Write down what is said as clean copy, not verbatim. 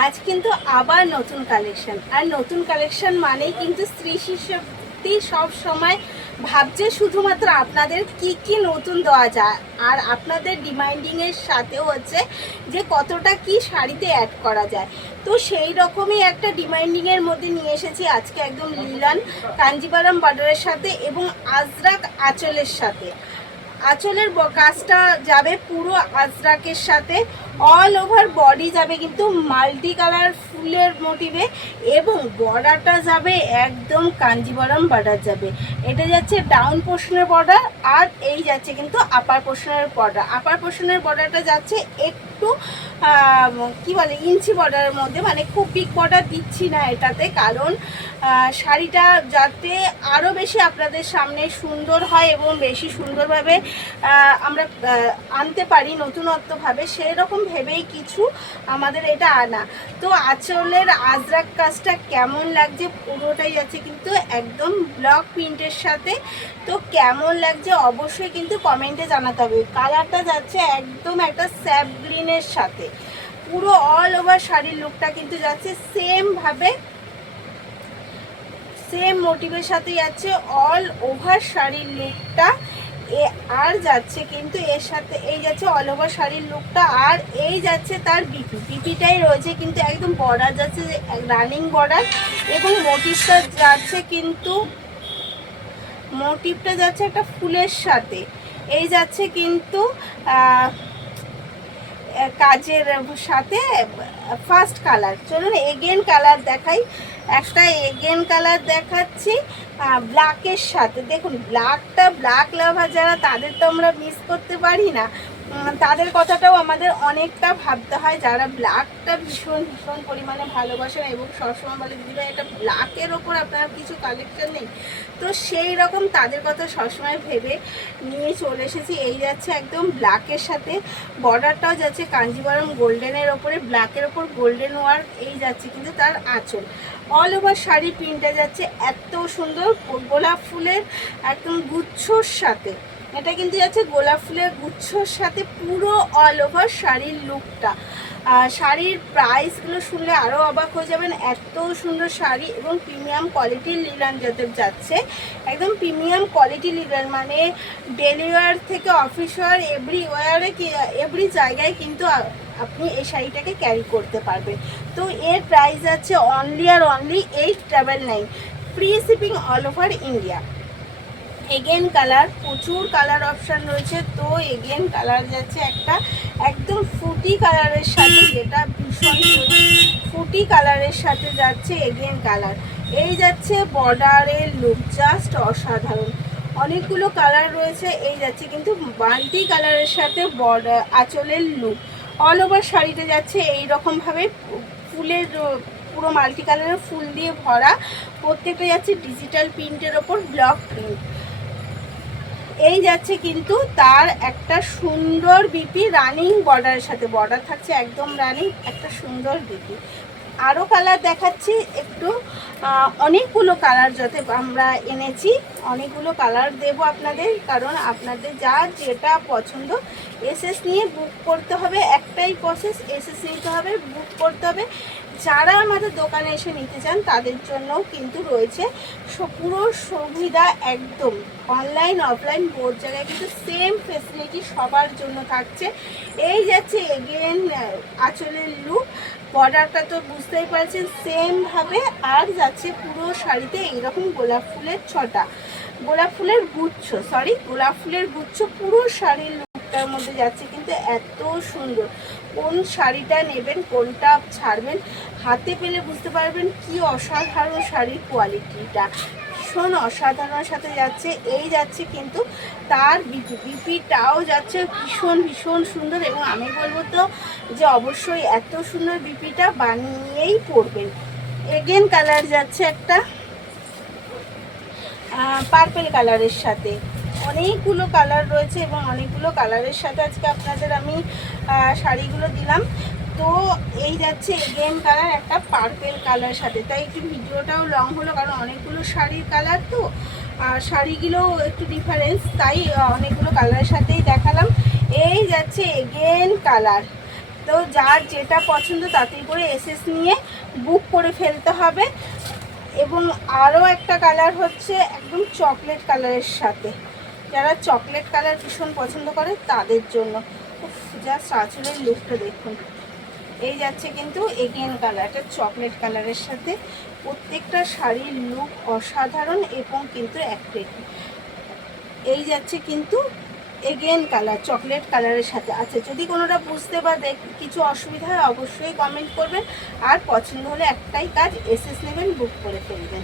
আজ কিন্তু আবার নতুন কালেকশন, আর নতুন কালেকশন মানেই কিন্তু স্ত্রী শিশুটি সব সময় ভাবছে শুধুমাত্র আপনাদের কি কি নতুন দেওয়া যায়, আর আপনাদের ডিমান্ডিংয়ের সাথেও হচ্ছে যে কতটা কি শাড়িতে অ্যাড করা যায়। তো সেই রকমই একটা ডিমান্ডিংয়ের মধ্যে নিয়ে এসেছি আজকে একদম লিলান কাঞ্জিভারাম বর্ডারের সাথে এবং আজরাক আঁচলের সাথে। আঁচলের কাজটা যাবে পুরো আজরাকের সাথে, অল ওভার বডি যাবে কিন্তু মাল্টি কালার ফুলের মোটিভে, এবং বর্ডারটা যাবে একদম কাঞ্জিভারাম বর্ডার যাবে। এটা যাচ্ছে ডাউন পোর্শনের বর্ডার, আর এই যাচ্ছে কিন্তু আপার পোর্শনের বর্ডার। আপার পোর্শনের বর্ডারটা যাচ্ছে একটু কি বলে ইঞ্চি বর্ডারের মধ্যে, মানে খুব বিগ বর্ডার দিচ্ছি না এটাতে, কারণ শাড়িটা যাতে আরও বেশি আপনাদের সামনে সুন্দর হয় এবং বেশি সুন্দরভাবে আমরা আনতে পারি নতুনত্বভাবে, সেই রকম ভেবেই কিছু আমাদের এটা আনা। তো আঁচলের আজরাক কাজটা কেমন লাগছে, পুরোটাই যাচ্ছে কিন্তু একদম ব্লক প্রিন্টের সাথে। তো কেমন লাগছে অবশ্যই কিন্তু কমেন্টে জানাতে হবে। কালারটা যাচ্ছে একদম একটা স্যাপ গ্রিনের সাথে, পুরো অল ওভার শাড়ির লুকটা কিন্তু যাচ্ছে সেমভাবে, সেম মোটিভের সাথে যাচ্ছে অল ওভার শাড়ির লুকটা। আর যাচ্ছে কিন্তু এর সাথে এই যাচ্ছে অল ওভার শাড়ির লুকটা, আর এই যাচ্ছে তার বিপিটাই রয়েছে কিন্তু একদম বর্ডার যাচ্ছে রানিং বর্ডার, এবং মোটিভটা যাচ্ছে একটা ফুলের সাথে। এই যাচ্ছে কিন্তু কাজের সাথে ফার্স্ট কালার। চলুন এগেন কালার দেখাই, একটা এগেন কালার দেখাচ্ছি ব্ল্যাকের সাথে। দেখুন ব্ল্যাক লাভার যারা, তাদের তো আমরা মিস করতে পারি না, তাদের কথাটাও আমাদের অনেকটা ভাবতে হয়, যারা ব্ল্যাকটা ভীষণ ভীষণ পরিমাণে ভালোবাসেন এবং সবসময় বলে দিদিভাই এটা ব্ল্যাকের ওপর আপনার কিছু কালেকশন নেই। তো সেই রকম তাদের কথা সবসময় ভেবে নিয়ে চলে এসেছি। এই যাচ্ছে একদম ব্ল্যাকের সাথে, বর্ডারটাও যাচ্ছে কাঞ্জিভারাম গোল্ডেনের ওপরে, ব্ল্যাকের ওপর গোল্ডেন ওয়ার্ক। এই যাচ্ছে কিন্তু তার আঁচল, অল ওভার শাড়ি প্রিন্টটা যাচ্ছে এত সুন্দর গোলাপ ফুলের একদম গুচ্ছর সাথে। এটা কিন্তু যাচ্ছে গোলাপ ফুলের গুচ্ছর সাথে পুরো অল ওভার শাড়ির লুকটা। শাড়ির প্রাইসগুলো শুনলে আরও অবাক হয়ে যাবেন, এত সুন্দর শাড়ি এবং প্রিমিয়াম কোয়ালিটির লিলান যাদের যাচ্ছে, একদম প্রিমিয়াম কোয়ালিটি লিলান, মানে ডেলি ওয়্যার থেকে অফিস ওয়্যার এভরি জায়গায় কিন্তু আপনি এই শাড়িটাকে ক্যারি করতে পারবেন। তো এর প্রাইস আছে অনলি আর only 899, free shipping all over India. Again colour, প্রচুর কালার অপশান রয়েছে। তো এগেন কালার যাচ্ছে একটা একদম ফুটি কালারের সাথে, যেটা ভীষণ ফুটি কালারের সাথে যাচ্ছে এগেন কালার। এই যাচ্ছে বর্ডারের লুক জাস্ট অসাধারণ, অনেকগুলো কালার রয়েছে। এই যাচ্ছে কিন্তু মাল্টি কালারের সাথে বর্ডার আঁচলের লুক, অল ওভার শাড়িতে যাচ্ছে এই রকমভাবে ফুলের পুরো মাল্টি কালারের ফুল দিয়ে ভরা, প্রত্যেকটা যাচ্ছে ডিজিটাল প্রিন্টের ওপর ব্লক প্রিন্ট। এই যাচ্ছে কিন্তু তার একটা সুন্দর বিপি রানিং বর্ডারের সাথে, বর্ডার থাকছে একদম রানিং, একটা সুন্দর বিপি। আরও কালার দেখাচ্ছি একটু, অনেকগুলো কালার যাতে আমরা এনেছি, অনেকগুলো কালার দেব আপনাদের, কারণ আপনাদের যার যেটা পছন্দ এসএস নিয়ে বুক করতে হবে, একটাই প্রসেস, এসএস নিতে হবে, বুক করতে হবে। যারা আমাদের দোকানে এসে নিতে চান তাদের জন্যও কিন্তু রয়েছে পুরো সুবিধা, একদম অনলাইন অফলাইন বোথ জায়গায় কিন্তু সেম ফেসিলিটি সবার জন্য থাকছে। এই যাচ্ছে এগেন আঁচলের লুক, বর্ডারটা তো বুঝতেই পারছেন সেমভাবে, আর যাচ্ছে পুরো শাড়িতে এইরকম গোলাপ ফুলের গোলাপ ফুলের গুচ্ছ পুরো শাড়ির লুকটার মধ্যে যাচ্ছে কিন্তু এত সুন্দর। কোন শাড়িটা নেবেন কোনটা ছাড়বেন হাতে পেলে বুঝতে পারবেন কি অসাধারণ শাড়ির কোয়ালিটিটা, ভীষণ অসাধারণ সাথে যাচ্ছে। এই যাচ্ছে কিন্তু তার বিপিটাও যাচ্ছে ভীষণ ভীষণ সুন্দর, এবং আমি বলবো তো যে অবশ্যই এত সুন্দর বিপিটা বানিয়েই পরবেন। এগেন কালার যাচ্ছে একটা পার্পেল কালারের সাথে, অনেকগুলো কালার রয়েছে এবং অনেকগুলো কালারের সাথে আজকে আপনাদের আমি শাড়িগুলো দিলাম। তো এই যাচ্ছে এগেন কালার একটা পার্পেল কালার সাথে, তাই একটু ভিডিওটাও লং হলো, কারণ অনেকগুলো শাড়ির কালার তো, আর শাড়িগুলোও একটু ডিফারেন্স, তাই অনেকগুলো কালারের সাথেই দেখালাম। এই যাচ্ছে এগেন কালার, তো যার যেটা পছন্দ তাতেই করে এসএস নিয়ে বুক করে ফেলতে হবে। এবং আরও একটা কালার হচ্ছে একদম চকলেট কালারের সাথে, যারা চকলেট কালার ভীষণ পছন্দ করে তাদের জন্য। জাস্ট আঁচলের লুকটা দেখুন, এই যাচ্ছে কিন্তু এগেন কালারটা চকলেট কালারের সাথে। প্রত্যেকটা শাড়ির লুক অসাধারণ এবং কিন্তু অ্যাট্রাক্টিভ। এই যাচ্ছে কিন্তু এগেন কালার চকলেট কালারের সাথে। আচ্ছা, যদি কোনোটা বুঝতে বা কিছু অসুবিধা হয় অবশ্যই কমেন্ট করবেন। আর পছন্দ হলে একটাই কাজ, এসএস নেবেন, বুক করে ফেলবেন।